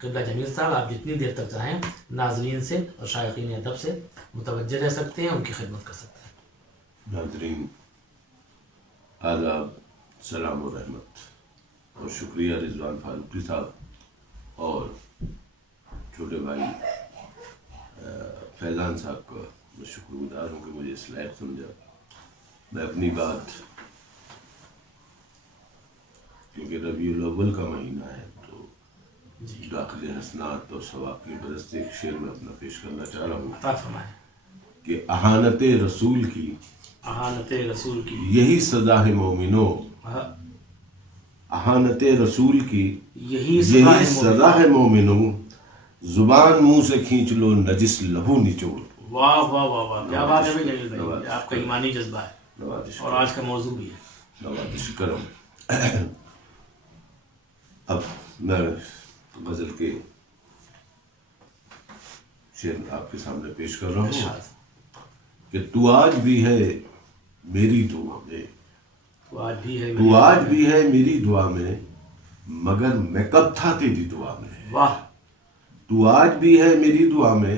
قبلہ جمیل صاحب آپ جتنی دیر تک چاہیں ناظرین سے اور شائقین ادب سے متوجہ رہ سکتے ہیں، ان کی خدمت کر سکتے ہیں۔ ناظرین آداب، سلام و رحمت اور شکریہ رضوان فاروقی صاحب اور چھوٹے بھائی فیضان صاحب کا میں شکر گزار ہوں کہ مجھے اس لائق سمجھا۔ میں اپنی بات، کیونکہ ربیع الاول کا مہینہ ہے تو داخل حسنات اور ثواب کی برستے ایک شعر میں اپنا پیش کرنا چاہ رہا ہوں عطا فرمائیں۔ کہ اہانت رسول کی اہانت رسول کی یہی سزا ہے مومنوں، اہانت رسول کی یہی سزا ہے مومنوں، زبان منہ سے کھینچ لو نجس لہو نچوڑ۔ واہ واہ واہ واہ، کیا بات ہے بھائی جلیل بھائی، آپ کا ایمانی جذبہ ہے نوازش اور آج کا موضوع بھی ہے۔ نوازش کرم۔ اب میں غزل کے شعر آپ کے سامنے پیش کر رہا ہوں کہ تو آج بھی ہے میری دعا میں، تو آج بھی ہے تو آج بھی ہے میری دعا میں، مگر میں کب تھا تیری دعا میں۔ واہ، تو آج بھی ہے میری دعا میں،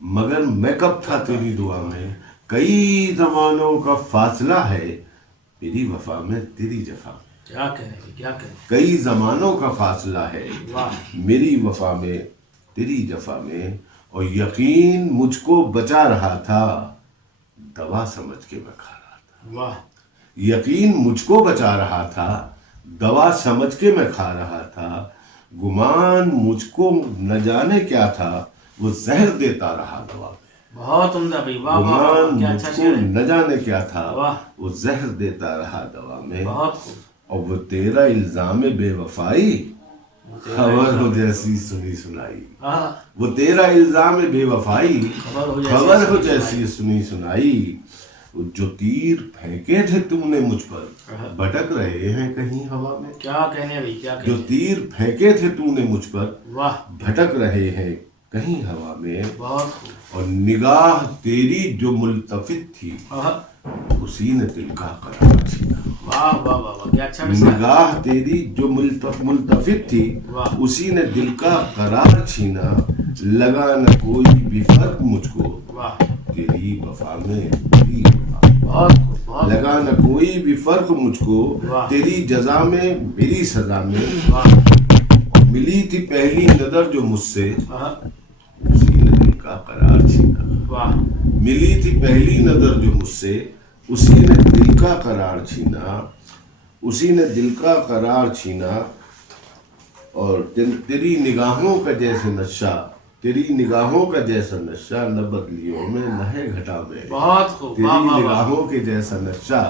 مگر میں کب تھا تیری دعا میں، کئی زمانوں کا فاصلہ ہے میری وفا میں تیری جفا میں۔ کیا کہنے کی، کیا کہنے کئی زمانوں کا فاصلہ ہے واہ میری وفا میں تیری جفا میں، اور یقین مجھ کو بچا رہا تھا دوا سمجھ کے میں کھا رہا تھا۔ واہ، یقین مجھ کو بچا رہا تھا دوا سمجھ کے میں کھا رہا تھا، گمان مجھ کو نہ جانے کیا تھا وہ زہر دیتا رہا دوا میں۔ بہت عمدہ بھائی، واہ واہ واہ، گمان کیا مجھ اچھا کو شعر ہے، نہ جانے کیا تھا واہ، وہ زہر دیتا رہا دوا میں، بہت خوب۔ اور وہ تیرا الزام بے وفائی خبر ہو جیسی سنی سنائی۔ ہاں، وہ تیرا الزام بے وفائی خبر ہو جیسی سنی سنائی، جو تیر پھینکے تھے تم نے مجھ پر بھٹک رہے ہیں کہیں ہوا میں۔ کیا کہنے بھائی، کیا جو کہنے، تیر پھینکے تھے تم نے مجھ پر واہ، بھٹک رہے ہیں کہیں ہوا میں، بہت خوب۔ اور نگاہ تیری جو ملتفت تھی ہاں، اسی نے دل کا قرار چھینا۔ واہ واہ واہ واہ، کیا اچھا مثال ہے۔ نگاہ تیری جو ملتفت تھی واہ، اسی نے دل کا قرار چھینا، لگا نہ کوئی بھی فرق مجھ کو واہ، تیری وفا میں تیری وفا میں۔ بہت خوب، بہت لگا نہ کوئی بھی فرق مجھ کو واہ۔ تیری جزا میں میری سزا میں، واہ، ملی تھی پہلی نظر جو مجھ سے ہاں، اسی نے دل کا قرار چھینا۔ واہ، ملی تھی پہلی نظر جو مجھ سے اسی نے دل کا قرار چھینا، اسی نے دل کا قرار چھینا، اور تیری نگاہوں کا جیسے نشہ، تیری نگاہوں کا جیسا نشہ نہ بدلیوں میں نہ ہے گھٹا میں۔ بہت خوب، واہ تیری واہ واہ، نگاہوں کے جیسا نشہ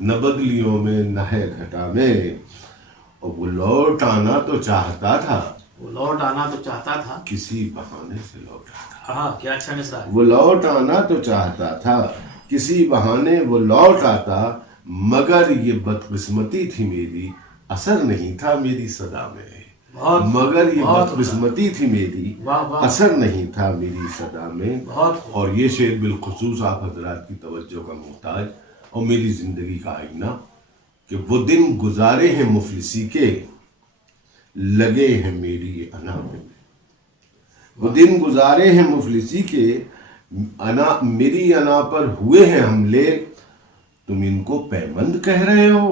نہ بدلیوں میں نہ ہے گھٹا میں، اور وہ لوٹ آنا تو چاہتا تھا وہ لوٹ آنا تو چاہتا تھا، کسی بہانے سے لوٹ آتا۔ ہاں، کیا اچھا مثال ہے۔ وہ لوٹ آنا تو چاہتا تھا کسی بہانے وہ لوٹ آتا، مگر یہ بدقسمتی تھی میری اثر نہیں تھا میری صدا میں، بہت خوب، مگر یہ بہت بدقسمتی تھی میری واہ واہ، اثر نہیں تھا میری صدا میں۔ بہت خوب، اور یہ شعر بالخصوص آپ حضرات کی توجہ کا محتاج اور میری زندگی کا آئینہ، کہ وہ دن گزارے ہیں مفلسی کے لگے ہیں میری انا میں۔ وہ دن گزارے ہیں مفلسی کے میری انا پر ہوئے ہیں حملے، تم ان کو پیمند کہہ رہے ہو،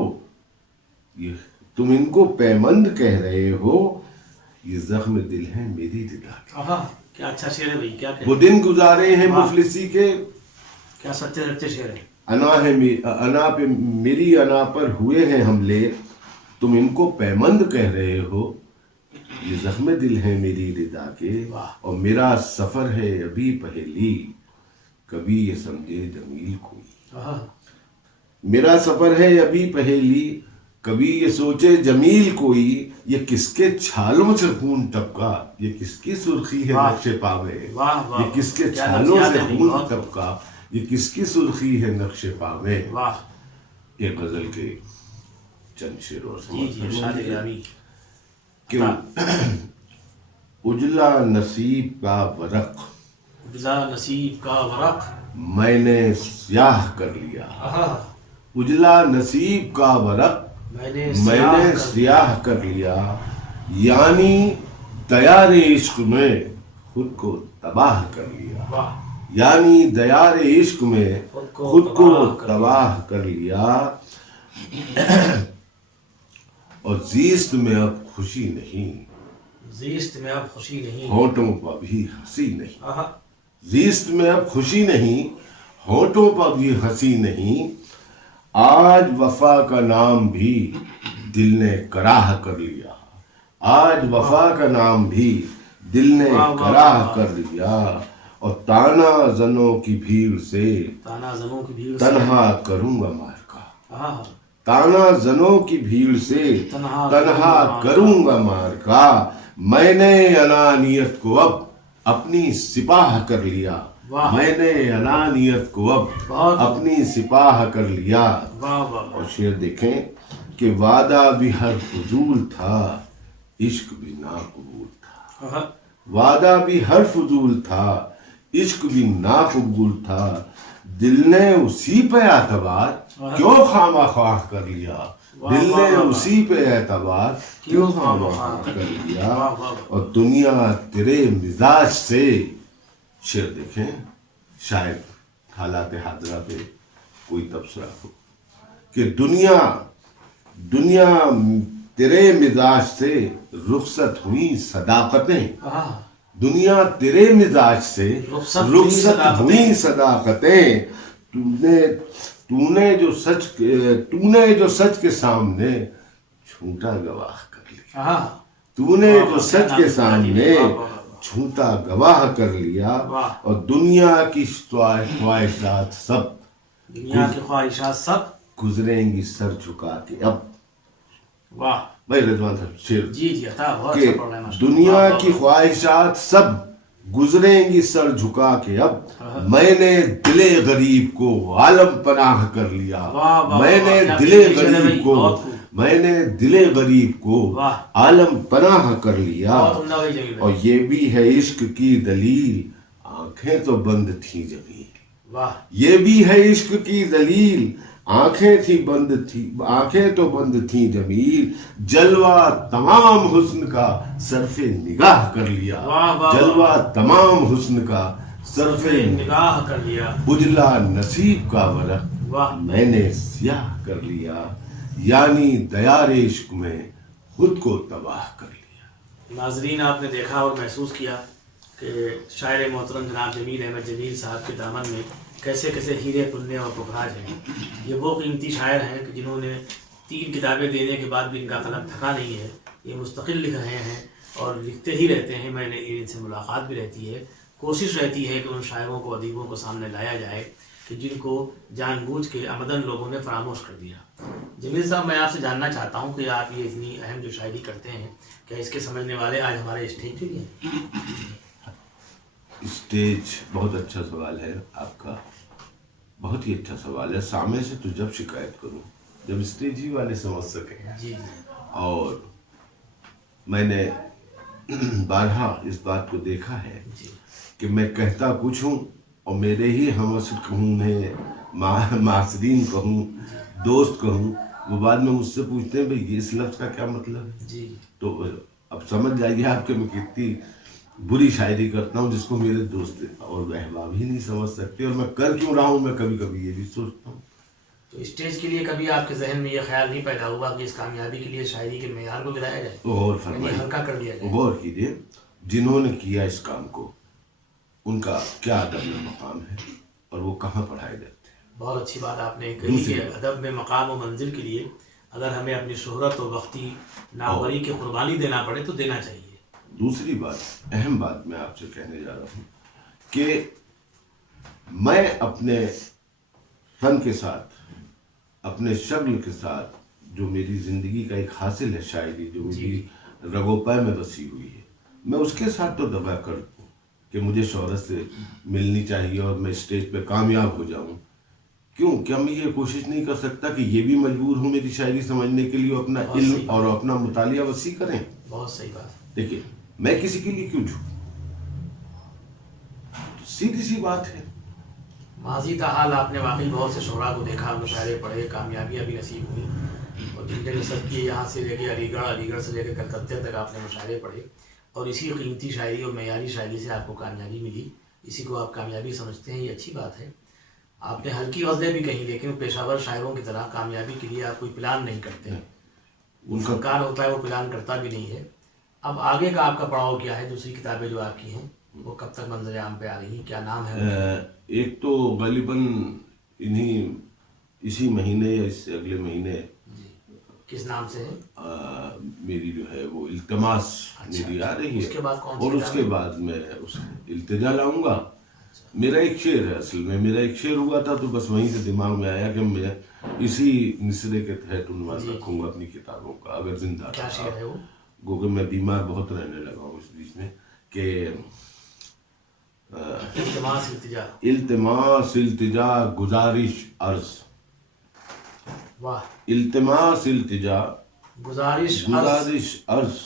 تم ان کو پیمند کہہ رہے ہو، یہ زخم دل ہے میری ردا کے۔ ہاں، کیا اچھا شعر ہے بھائی، کیا وہ کہنے، دن گزارے ہیں مفلسی کے کیا سچے سچے شعر ہے۔ انا پہ میری انا پر ہوئے ہیں حملے، تم ان کو پیمند کہہ رہے ہو، یہ زخم دل ہے میری ردا کے، اور میرا سفر ہے ابھی پہلی، کبھی یہ سمجھے جمیل کوئی۔ ہاں، میرا سفر ہے ابھی پہلی، کبھی یہ سوچے جمیل کوئی، یہ کس کے چھالوں سے خون ٹپکا، یہ کس کی سرخی ہے واہ، نقش پا میں، واہ واہ، یہ کس کے کیا چھالوں لفظیات سے ہیں خون بہت۔ ٹپکا، یہ کس کی سرخی ہے نقش پا میں۔ واہ، یہ غزل کے چند شعروں جی جی، ارشاد گرامی، کہ اجلا نصیب کا ورق اجلا نصیب کا ورق میں نے سیاہ کر لیا، ہاں، اجلا نصیب کا ورق میں نے میں نے سیاہ کر لیا، یعنی دیار عشق میں خود کو تباہ کر لیا، واہ یعنی دیار عشق میں خود کو تباہ کر لیا، اور زیست میں اب خوشی نہیں، زیست میں اب خوشی نہیں، ہونٹوں پر بھی ہنسی نہیں، آہا زیست میں اب خوشی نہیں، ہونٹوں پر بھی ہنسی نہیں، آج وفا کا نام بھی دل نے کراہ کر لیا، آج وفا کا نام بھی دل نے کراہ کر لیا، اور تانا زنوں کی بھیڑ سے تانا زنوں کی بھیڑ سے تنہا کروں گا مار کا، آہا تانا زنوں کی بھیڑ سے تنہا کروں گا مار کا، میں نے انانیت کو اب اپنی سپاہ کر لیا، واہ میں نے انانیت کو اب بہت اپنی سپاہ کر لیا۔ واہ واہ اور شعر دیکھیں کہ وعدہ بھی ہر فضول تھا، عشق بھی ناقبول تھا، آہا وعدہ بھی ہر فضول تھا، عشق بھی ناقبول تھا، دل نے اسی پہ اعتبار کیوں خواہ مخواہ کر لیا، دل نے اسی پہ اعتبار کیوں خواہ مخواہ کر لیا، اور دنیا تیرے مزاج سے، شعر دیکھیں شاید حالات حاضرہ پہ کوئی تبصرہ ہو کہ دنیا تیرے مزاج سے رخصت ہوئی صداقتیں، آہا دنیا تیرے مزاج سے رخصت ہوئی صداقتیں، تو نے جو سچ کے سامنے جھوٹا گواہ کر لیا، آہا تو نے جو سچ کے سامنے جھوٹا گواہ کر لیا، اور دنیا کی خواہشات سب دنیا کی خواہشات سب گزریں گی سر جھکا کے اب، واہ بھائی رضوان صاحب شعر جی جی عطا بہت کہ اچھا پڑھ رہے ہیں ماشاء اللہ۔ دنیا کی خواہشات سب گزریں گی سر جھکا کے اب، میں نے دل غریب کو عالم پناہ کر لیا، میں نے دل غریب کو عالم پناہ کر لیا، اور یہ بھی ہے عشق کی دلیل، آنکھیں تو بند تھیں جمیل، واہ یہ بھی ہے عشق کی دلیل، آنکھیں تو بند تھیں جمیل، جلوہ تمام حسن کا صرف نگاہ کر لیا، جلوہ تمام حسن کا صرف نگاہ کر لیا، اجلا نصیب کا ورق واہ میں نے سیاہ کر لیا، یعنی دیار عشق میں خود کو تباہ کر لیا۔ ناظرین آپ نے دیکھا اور محسوس کیا کہ شاعر محترم جناب جمیل احمد جمیل صاحب کے دامن میں کیسے کیسے ہیرے پننے اور پکھراج ہیں۔ یہ وہ قیمتی شاعر ہیں کہ جنہوں نے 3 کتابیں دینے کے بعد بھی ان کا قلم تھکا نہیں ہے، یہ مستقل لکھ رہے ہیں اور لکھتے ہی رہتے ہیں۔ میں نے ان سے ملاقات بھی رہتی ہے، کوشش رہتی ہے کہ ان شاعروں کو ادیبوں کو سامنے لایا جائے کہ جن کو جان بوجھ کے عمدن لوگوں نے فراموش کر دیا۔ جمیل صاحب میں آپ سے جاننا چاہتا ہوں کہ آپ یہ اتنی اہم جو شاعری کرتے ہیں، کیا اس کے سمجھنے والے آج ہمارے اسٹیج پہ بھی ہیں؟ اسٹیج بہت اچھا سوال ہے آپ کا، بہت ہی اچھا سوال ہے۔ سامنے سے تو جب شکایت کروں جب اسٹیج ہی والے سمجھ سکیں، جی اور میں نے بارہا اس بات کو دیکھا ہے جی کہ میں کہتا کچھ ہوں اور میرے ہی ہمسر کہوں، میں معاصرین کہوں، دوست کہوں، وہ بعد میں مجھ سے پوچھتے ہیں بھئی اس لفظ کا کیا مطلب ہے؟ جی تو اب سمجھ جائیے آپ کہ میں کتنی بری شاعری کرتا ہوں جس کو میرے دوست اور احباب ہی نہیں سمجھ سکتے، اور میں کر کیوں رہا ہوں میں کبھی کبھی یہ بھی سوچتا ہوں۔ تو اسٹیج کے لیے کبھی آپ کے ذہن میں یہ خیال نہیں پیدا ہوا کہ اس کامیابی کے لیے شاعری کے معیار کو گرایا جائے، غور یعنی فرمائیے، ہلکا کر دیا جائے؟ غور کیجیے جنہوں نے کیا اس کام کو ان کا کیا ادب میں مقام ہے اور وہ کہاں پڑھائے جاتے ہیں۔ بہت اچھی بات آپ نے کہی کہ ادب میں مقام و منزل کے لیے اگر ہمیں اپنی شہرت و وقتی ناموری کی قربانی دینا پڑے تو دینا چاہیے۔ دوسری بات، اہم بات میں آپ سے کہنے جا رہا ہوں کہ میں اپنے فن کے ساتھ، اپنے شغل کے ساتھ، جو میری زندگی کا ایک حاصل ہے شاعری، جو میری رگو پے میں بسی ہوئی ہے، میں اس کے ساتھ تو دبا کر دوں کہ مجھے شہرت سے ملنی چاہیے اور میں اسٹیج پہ کامیاب ہو جاؤں۔ کیوں؟ کیا میں یہ کوشش نہیں کر سکتا کہ یہ بھی مجبور ہوں میری شاعری سمجھنے کے لیے اپنا علم اور اپنا مطالعہ وسیع کریں؟ بہت صحیح بات۔ دیکھیے میں کسی کے لیے کیوں جھکوں؟ سیدھی سی بات ہے۔ ماضی تا حال آپ نے واقعی بہت سے شعراء کو دیکھا، مشاعرے پڑھے، کامیابیاں بھی نصیب ہوئیں، اور جن نے نصب کیے یہاں سے لے کے علی گڑھ سے لے کے کلکتہ تک آپ نے مشاعرے پڑھے۔ اور اسی قیمتی شاعری اور معیاری شاعری سے آپ کو کامیابی ملی، اسی کو آپ کامیابی سمجھتے ہیں، یہ اچھی بات ہے۔ آپ نے ہلکی غزلیں بھی کہیں، لیکن پیشہ ور شاعروں کی طرح کامیابی کے لیے آپ کوئی پلان نہیں کرتے، ان کا فنکار ہوتا ہے وہ پلان کرتا بھی نہیں ہے۔ اب آگے کا آپ کا پڑاؤ کیا ہے؟ دوسری کتابیں جو آپ کی ہیں وہ کب تک منظر عام پہ آ رہی ہیں؟ کیا نام ہے؟ ایک تو غالباً اسی مہینے یا اس سے اگلے مہینے جی، کس نام سے ہے؟ میری جو ہے وہ التماس میری آ رہی ہے، اس کے بعد کون سی اور اس کے بعد میں اس التجا لاؤں گا۔ میرا ایک شعر ہے، اصل میں میرا ایک شعر ہوا تھا، تو بس وہیں سے دماغ میں آیا کہ میں اسی مصرے کے تحت عنوان رکھوں گا اپنی کتابوں کا اگر زندہ کیا شعر ہے وہ؟ گو کہ میں بیمار بہت رہنے لگا ہوں اس بیچ میں، کہ التماس التجا، التماس التجا گزارش عرض، واہ، التماس التجا گزارش گزارش عرض،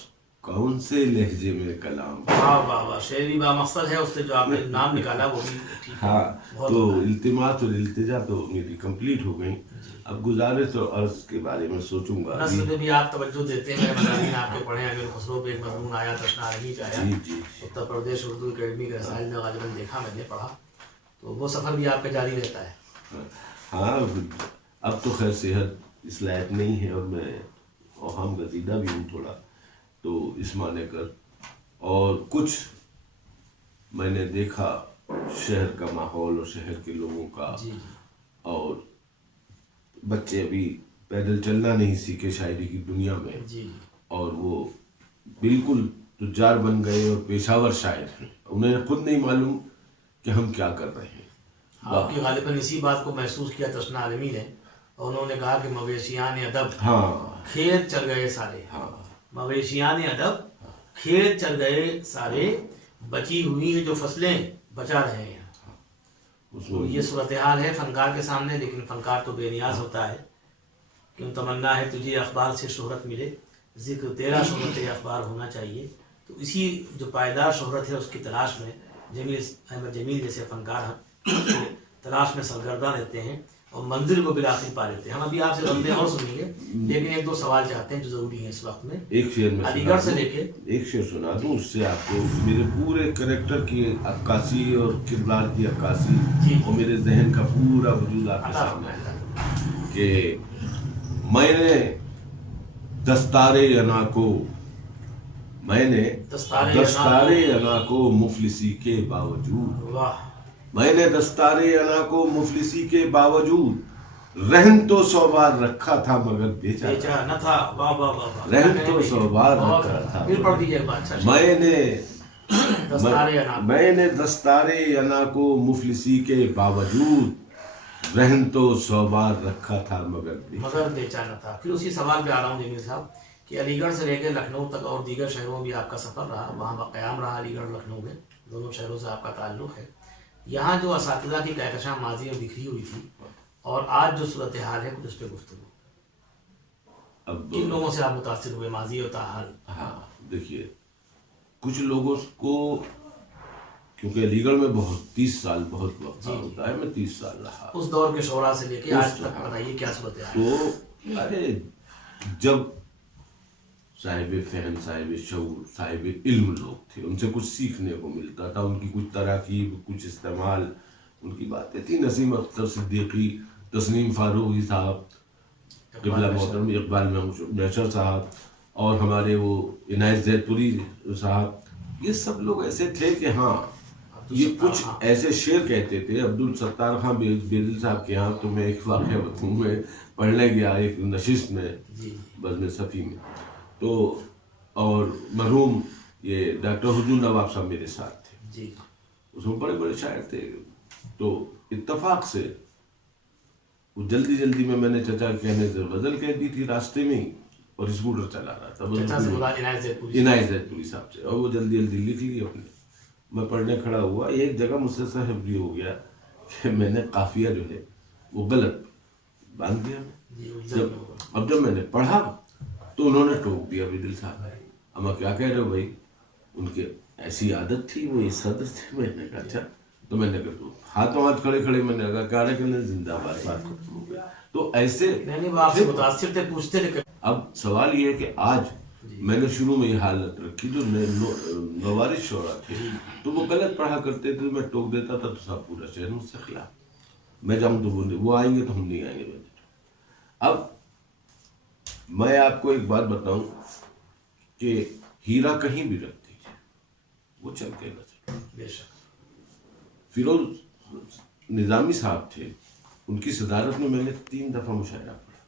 کون سے لہجے میں کلام۔ واہ واہ واہ، شعر بھی بامقصد ہے، اس سے جو آپ نے نام نکالا وہ بھی ٹھیک ہے۔ ہاں، بہت تو التماس اور التجا تو میری کمپلیٹ ہو گئی، اب گزارش اور عرض کے بارے میں سوچوں گا۔ نثر پہ بھی آپ توجہ دیتے ہیں، مضامین آپ کے پڑھے ہیں، امیر خسرو پہ ایک مضمون آیا تشنا رحمی پہ آیا، جی جی اتر پردیش اردو اکیڈمی کے رسائل میں غالباً دیکھا، میں نے پڑھا، تو وہ سفر بھی آپ کا جاری رہتا ہے۔ ہاں، اب تو خیر صحت اس لائق نہیں ہے، اور میں اوہام گزیدہ بھی ہوں تھوڑا، تو اس معنی کر، اور کچھ میں نے دیکھا شہر کا ماحول اور شہر کے لوگوں کا، جی اور بچے ابھی پیدل چلنا نہیں سیکھے شاعری کی دنیا میں، جی، اور وہ بالکل تجار بن گئے اور پیشہ ور شاعر ہیں، انہیں خود نہیں معلوم کہ ہم کیا کر رہے ہیں۔ آپ کی غالباً اسی بات کو محسوس کیا تشنا عالمی نے، اور انہوں نے کہا کہ مویشیان ادب ہاں کھیت چل گئے سارے، ہاں، مویشیان ادب کھیت چل گئے سارے، بچی ہوئی ہیں جو فصلیں بچا رہے ہیں۔ اس تو میں یہ صورتحال ہے فنکار کے سامنے، لیکن فنکار تو بے نیاز ہوتا ہے، کیوں تمنا ہے تجھے اخبار سے شہرت ملے، ذکر تیرا شہرت اخبار ہونا چاہیے۔ تو اسی جو پائیدار شہرت ہے اس کی تلاش میں جمیل احمد جمیل جیسے فنکار تلاش میں سرگردہ رہتے ہیں اور منزل کو بالآخر پا لیتے ہیں۔ ہم ابھی آپ سے غزلیں اور سنیں گے، لیکن ایک دو سوال چاہتے ہیں جو ضروری ہیں اس وقت میں۔ ایک شعر میں علی گڑھ سے لے کے ایک شعر سنا دوں، اس سے آپ کو میرے پورے کریکٹر کی عکاسی اور کردار کی عکاسی جی، اور میرے ذہن کا پورا وجود آپ کے سامنے ہے کہ میں نے دستار انا کو، میں نے دستار انا کو مفلسی کے باوجود، واہ، میں نے دستار انا کو مفلسی کے باوجود رہن تو 100 بار رکھا تھا مگر بیچا بیچا نہ تھا، واہ واہ واہ واہ، رہن تو 100 بار رکھا تھا، پھر پڑھ دیجیے بادشاہ، میں نے دستار انا کو مفلسی کے باوجود رہن تو 100 بار رکھا تھا مگر بیچا نہ تھا۔ پھر اسی سوال پہ آ رہا ہوں جمیل صاحب کہ علی گڑھ سے لے کے لکھنؤ تک اور دیگر شہروں میں بھی آپ کا سفر رہا، وہاں قیام رہا، علی گڑھ لکھنؤ میں دونوں شہروں سے آپ کا تعلق ہے۔ یہاں جو اساتذہ کی کہکشاں ماضی میں بکھری ہوئی تھی اور آج جو صورتحال ہے، کچھ اس پہ گفتگو۔ اب کن لوگوں سے آپ متاثر ہوئے ماضی اور تاحال؟ ہاں دیکھیے، کچھ لوگوں کو، کیونکہ علی گڑھ میں 30 سال بہت وقت ہوتا ہے، میں 30 سال رہا، اس دور کے شعراء سے لے کے آج تک بتائیے کیا صورتحال؟ تو ارے جب صاحب فہم، صاحب شعور، صاحب علم لوگ تھے، ان سے کچھ سیکھنے کو ملتا تھا، ان کی کچھ تراکیب، کچھ استعمال، ان کی باتیں تھی۔ نسیم اختر صدیقی، تسنیم فاروقی صاحب، قبلہ محترم اقبال محشر صاحب، اور ہمارے وہ عنایت زید پوری صاحب، یہ سب لوگ ایسے تھے کہ ہاں یہ کچھ ایسے شعر کہتے تھے۔ عبدالستار خان بیدل صاحب کے یہاں تو میں ایک واقعہ بتاؤں، میں پڑھنے گیا ایک نشست میں، بزم صفی میں، تو اور مرحوم یہ ڈاکٹر حضور نواب صاحب میرے ساتھ تھے، اس میں بڑے بڑے شاعر تھے، تو اتفاق سے وہ جلدی میں نے چچا کہنے سے غزل کہہ دی تھی راستے میں ہی، اور اسکوٹر چلا رہا تھا عنایت زید پوری صاحب سے، اور وہ جلدی لکھ لی اپنے۔ میں پڑھنے کھڑا ہوا، ایک جگہ مجھ سے صاحب یہ ہو گیا کہ میں نے قافیہ جو ہے وہ غلط باندھ دیا۔ اب جب میں نے پڑھا تو انہوں نے ٹوک دیا، بیدل صاحب اما کیا کہہ رہے ہو بھائی؟ ان کے ایسی عادت تھی، وہ اس صدر تھے۔ میں نے کہا اچھا، تو میں نے کہا ہاتھوں ہاتھ کھڑے میں نے کہا کیا رہے زندہ باد، بات ختم ہو گیا۔ تو ایسے آپ سے متاثر تھے، پوچھتے تھے۔ اب سوال یہ ہے کہ آج میں نے شروع میں یہ حالت رکھی جو نوارش شعراء تھے تو وہ غلط پڑھا کرتے تھے، میں ٹوک دیتا تھا تو سب پورا شہر مجھ سے خلاف، میں جاؤں تو وہ آئیں گے تو ہم نہیں آئیں گے۔ اب میں آپ کو ایک بات بتاؤں کہ ہیرا کہیں بھی رکھ دیجیے وہ چمکے گا۔ بے شک۔ فیروز نظامی صاحب تھے، ان کی صدارت میں میں نے 3 دفعہ مشاعرہ پڑھا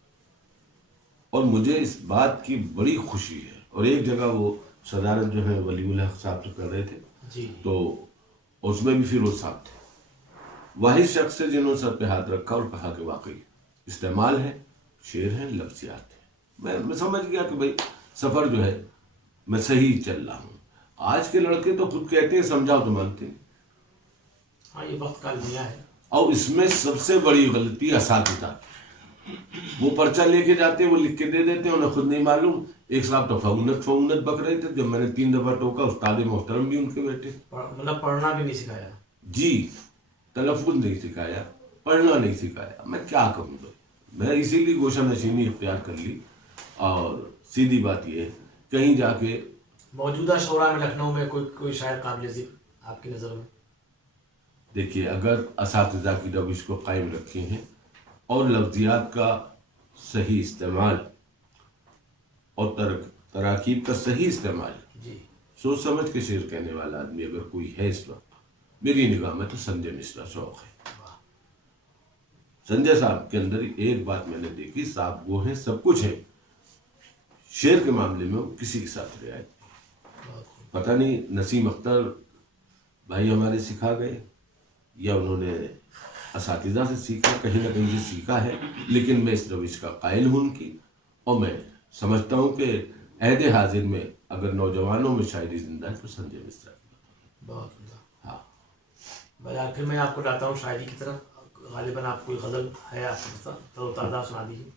اور مجھے اس بات کی بڑی خوشی ہے۔ اور ایک جگہ وہ صدارت جو ہے ولی الحق صاحب سے کر رہے تھے جی، تو اس میں بھی فیروز صاحب تھے، واحد شخص سے جنہوں نے سر پہ ہاتھ رکھا اور کہا کہ واقعی استعمال ہے، شعر ہیں، لفظیات ہیں۔ میں سمجھ گیا کہ بھئی سفر جو ہے میں صحیح چل رہا ہوں۔ آج کے لڑکے تو خود کہتے ہیں سمجھاؤ تو مانتے نہیں، ہاں یہ وقت کا المیہ ہے۔ اور اس میں سب سے بڑی غلطی اساتذہ، وہ پرچہ لے کے جاتے ہیں، وہ لکھ کے دے دیتے ہیں، انہیں خود نہیں معلوم۔ ایک صاحب تو فونت بک رہے تھے، جب میں نے 3 دفعہ ٹوکا، استاد محترم بھی ان کے بیٹے، مطلب پڑھنا بھی نہیں سکھایا۔ جی، تلفظ نہیں سکھایا، پڑھنا نہیں سکھایا۔ میں کیا کروں تو میں اسی لیے گوشہ نشینی اختیار کر لی۔ اور سیدھی بات یہ ہے کہیں جا کے موجودہ شعراء میں لکھنؤ میں کوئی شاعر قابل ذکر آپ کی نظر میں؟ دیکھیے، اگر اساتذہ کی روش کو قائم رکھے ہیں اور لفظیات کا صحیح استعمال اور تراکیب کا صحیح استعمال، جی، سوچ سمجھ کے شعر کہنے والا آدمی اگر کوئی ہے اس وقت میری نگاہ میں تو سنجے مشرا شوق ہے۔ سنجے صاحب کے اندر ایک بات میں نے دیکھی، صاحب وہ ہیں، سب کچھ ہے، شعر کے معاملے میں وہ کسی کے ساتھ رعایت نہیں۔ پتہ نہیں نسیم اختر بھائی ہمارے سکھا گئے یا انہوں نے اساتذہ سے سیکھا، کہیں نہ کہیں سے سیکھا ہے، لیکن میں اس روش کا قائل ہوں ان کی، اور میں سمجھتا ہوں کہ عہد حاضر میں اگر نوجوانوں میں شاعری زندہ ہے تو سنجے مشرا کی۔ بہت عمدہ۔ ہاں، بھائی آخر میں آپ کو لاتا ہوں شاعری کی طرف، غالباً آپ کوئی غزل ہے آپ کے پاس، تر و تازہ سنا دیجیے۔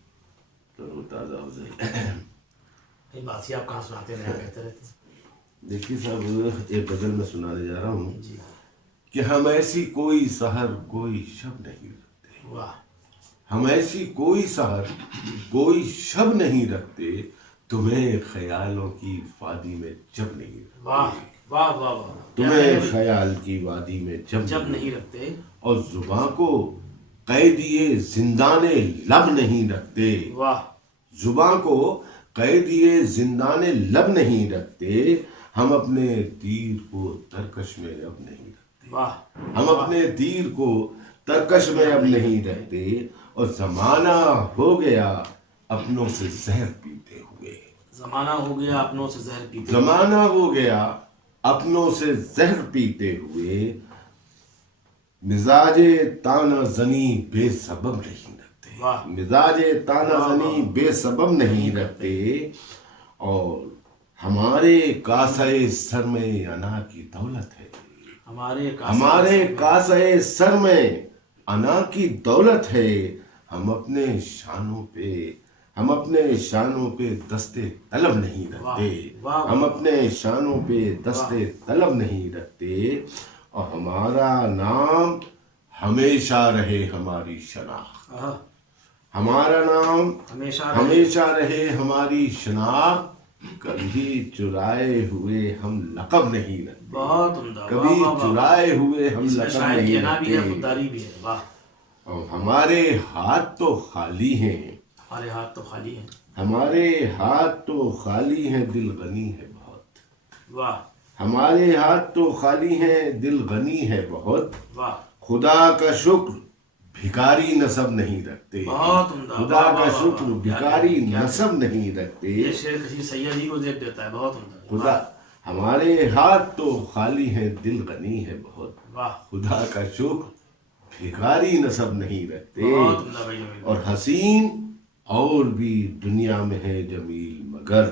تر و تازہ غزل یہ باسی آپ کہاں سناتے ہیں، نیا کہتے رہتے ہیں۔ دیکھیے صاحب، ایک غزل میں سنانے جا رہا ہوں جی، کہ ہم ایسی کوئی سحر کوئی شب نہیں رکھتے، واہ، ہم ایسی کوئی سحر کوئی شب نہیں رکھتے، تمہیں خیالوں کی وادی میں جب نہیں رکھتے، واہ واہ واہ واہ، تمہیں خیال کی وادی میں جب نہیں رکھتے، اور زباں کو قیدیے زندان لب نہیں رکھتے، واہ، زباں کو قیدیے زندان لب نہیں رکھتے، ہم اپنے تیر کو ترکش میں اب نہیں رکھتے، واہ، ہم اپنے تیر کو ترکش میں اب نہیں رکھتے، اور زمانہ ہو گیا اپنوں سے زہر پیتے ہوئے، زمانہ ہو گیا اپنوں سے زہر پیتے، زمانہ ہو گیا اپنوں سے زہر پیتے ہوئے، مزاج تانا زنی بے سبب نہیں رکھتے، واہ، مزاج تانا زنی بے سبب نہیں رکھتے، اور ہمارے کاسے سر میں انا کی دولت ہے، ہمارے کاسے سر میں انا کی دولت ہے، ہم اپنے شانوں پہ دستے طلب نہیں رکھتے، ہم اپنے شانوں پہ دستے طلب نہیں رکھتے، اور ہمارا نام ہمیشہ رہے ہماری شناخت، ہمارا نام ہمیشہ رہے ہماری شناخت، کبھی چرائے ہوئے ہم لقب نہیں رکھتے، بہت عمدہ، کبھی چرائے ہوئے ہم اس میں لقب شاعر کی نہیں انا بھی ہے، رکھتے، خودداری بھی ہے، واہ، اور ہمارے ہاتھ تو خالی ہیں، ہمارے ہاتھ تو خالی ہیں، ہمارے ہاتھ تو خالی ہیں، دل غنی ہے بہت، واہ ہمارے ہاتھ تو خالی ہیں، دل غنی ہے بہت، واہ، خدا کا شکر بھکاری نسب نہیں رکھتے، بہت عمدہ، خدا واہ، کا واہ، شکر واہ، بھکاری کیا نسب نہیں رکھتے، یہ شعر کسی سید ہی کو زیب دیتا ہے، بہت عمدہ، خدا ہمارے ہاتھ تو خالی ہیں، دل غنی ہے بہت، واہ، خدا کا شکر بھکاری نسب نہیں رکھتے، بہت عمدہ بھائی، اور حسین اور بھی دنیا میں ہے جمیل مگر،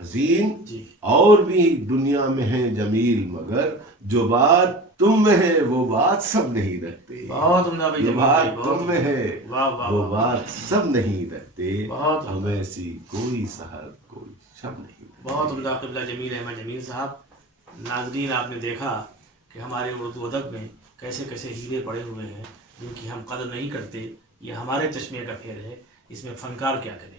حسین جی، اور بھی دنیا میں ہے جمیل مگر، جو بات تم میں ہے وہ بات سب نہیں رکھتے، بہت عمدہ بھائی، جو جمیل بات بھائی، بہت تم میں ہے واہ واہ وہ واہ، بات سب نہیں رکھتے، بہت ہم ایسی کوئی سحر کوئی شب نہیں رکھتے۔ بہت عمدہ قبلہ جمیل احمد جمیل صاحب۔ ناظرین، آپ نے دیکھا کہ ہمارے اردو ادب میں کیسے کیسے ہیرے پڑے ہوئے ہیں جن کی ہم قدر نہیں کرتے، یہ ہمارے چشمے کا پھیر ہے، اس میں فنکار کیا کرے۔